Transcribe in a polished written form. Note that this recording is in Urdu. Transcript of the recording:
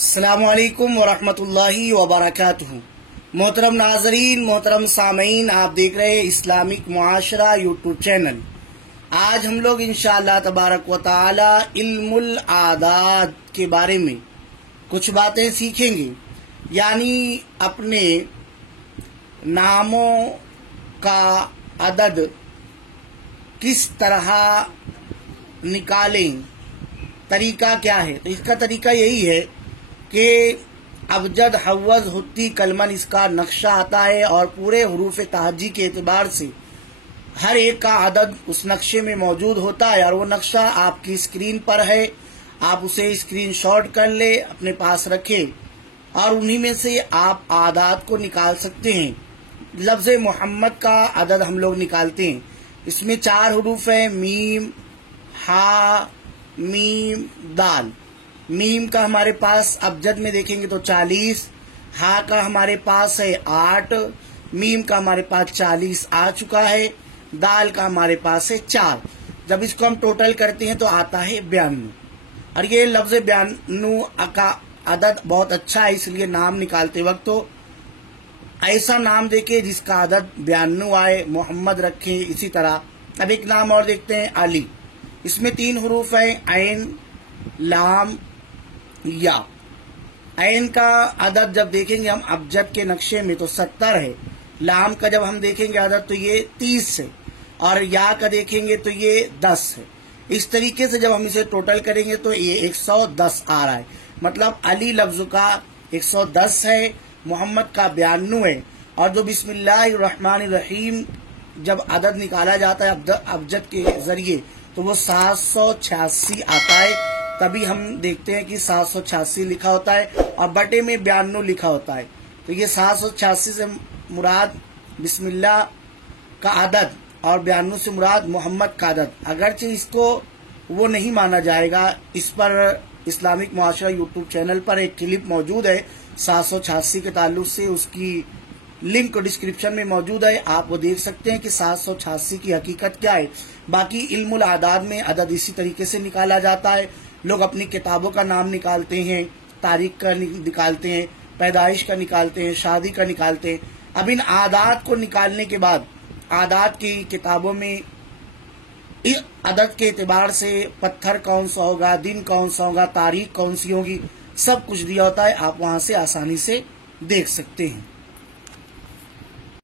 السلام علیکم ورحمۃ اللہ وبرکاتہ۔ محترم ناظرین، محترم سامعین، آپ دیکھ رہے ہیں اسلامک معاشرہ یوٹیوب چینل۔ آج ہم لوگ انشاءاللہ تبارک و تعالی علم العادات کے بارے میں کچھ باتیں سیکھیں گے، یعنی اپنے ناموں کا عدد کس طرح نکالیں، طریقہ کیا ہے۔ تو اس کا طریقہ یہی ہے کہ ابجد حوض ہتی کلمن اس کا نقشہ آتا ہے، اور پورے حروف تہجی کے اعتبار سے ہر ایک کا عدد اس نقشے میں موجود ہوتا ہے، اور وہ نقشہ آپ کی اسکرین پر ہے۔ آپ اسے اسکرین شاٹ کر لیں، اپنے پاس رکھیں، اور انہی میں سے آپ اعداد کو نکال سکتے ہیں۔ لفظ محمد کا عدد ہم لوگ نکالتے ہیں، اس میں 4 حروف ہیں، میم، ہا، میم، دال۔ میم کا ہمارے پاس ابجد میں دیکھیں گے تو 40، ہا کا ہمارے پاس ہے 8، میم کا ہمارے پاس 40 آ چکا ہے، دال کا ہمارے پاس ہے 4۔ جب اس کو ہم ٹوٹل کرتے ہیں تو آتا ہے 92۔ اور یہ لفظ 92 کا عدد بہت اچھا ہے، اس لیے نام نکالتے وقت تو ایسا نام دیکھیں جس کا عدد 92 آئے، محمد رکھیں۔ اسی طرح اب ایک نام اور دیکھتے ہیں، علی۔ اس میں 3 حروف ہیں، عین، لام، یا۔ عین کا عدد جب دیکھیں گے ہم ابجد کے نقشے میں تو 70 ہے، لام کا جب ہم دیکھیں گے عدد تو یہ 30 ہے، اور یا کا دیکھیں گے تو یہ 10 ہے۔ اس طریقے سے جب ہم اسے ٹوٹل کریں گے تو یہ 110 آ رہا ہے، مطلب علی لفظ کا 110 ہے، محمد کا 92 ہے، اور جو بسم اللہ الرحمن الرحیم جب عدد نکالا جاتا ہے ابجد کے ذریعے تو وہ 786 آتا ہے۔ تبھی ہم دیکھتے ہیں کہ 786 لکھا ہوتا ہے اور بٹے میں 92 لکھا ہوتا ہے۔ تو یہ 786 سے مراد بسم اللہ کا عدد اور 92 سے مراد محمد کا عدد، اگرچہ اس کو وہ نہیں مانا جائے گا۔ اس پر اسلامک معاشرہ یوٹیوب چینل پر ایک کلپ موجود ہے 786 کے تعلق سے، اس کی لنک ڈسکرپشن میں موجود ہے، آپ وہ دیکھ سکتے ہیں کہ 786 کی حقیقت کیا ہے۔ باقی علم العادات میں عدد اسی طریقے سے نکالا جاتا ہے۔ لوگ اپنی کتابوں کا نام نکالتے ہیں، تاریخ کا نکالتے ہیں، پیدائش کا نکالتے ہیں، شادی کا نکالتے ہیں۔ اب ان عادات کو نکالنے کے بعد عادات کی کتابوں میں عدد کے اعتبار سے پتھر کون سا ہوگا، دن کون سا ہوگا، تاریخ کون سی ہوگی، سب کچھ دیا ہوتا ہے، آپ وہاں سے آسانی سے دیکھ سکتے ہیں۔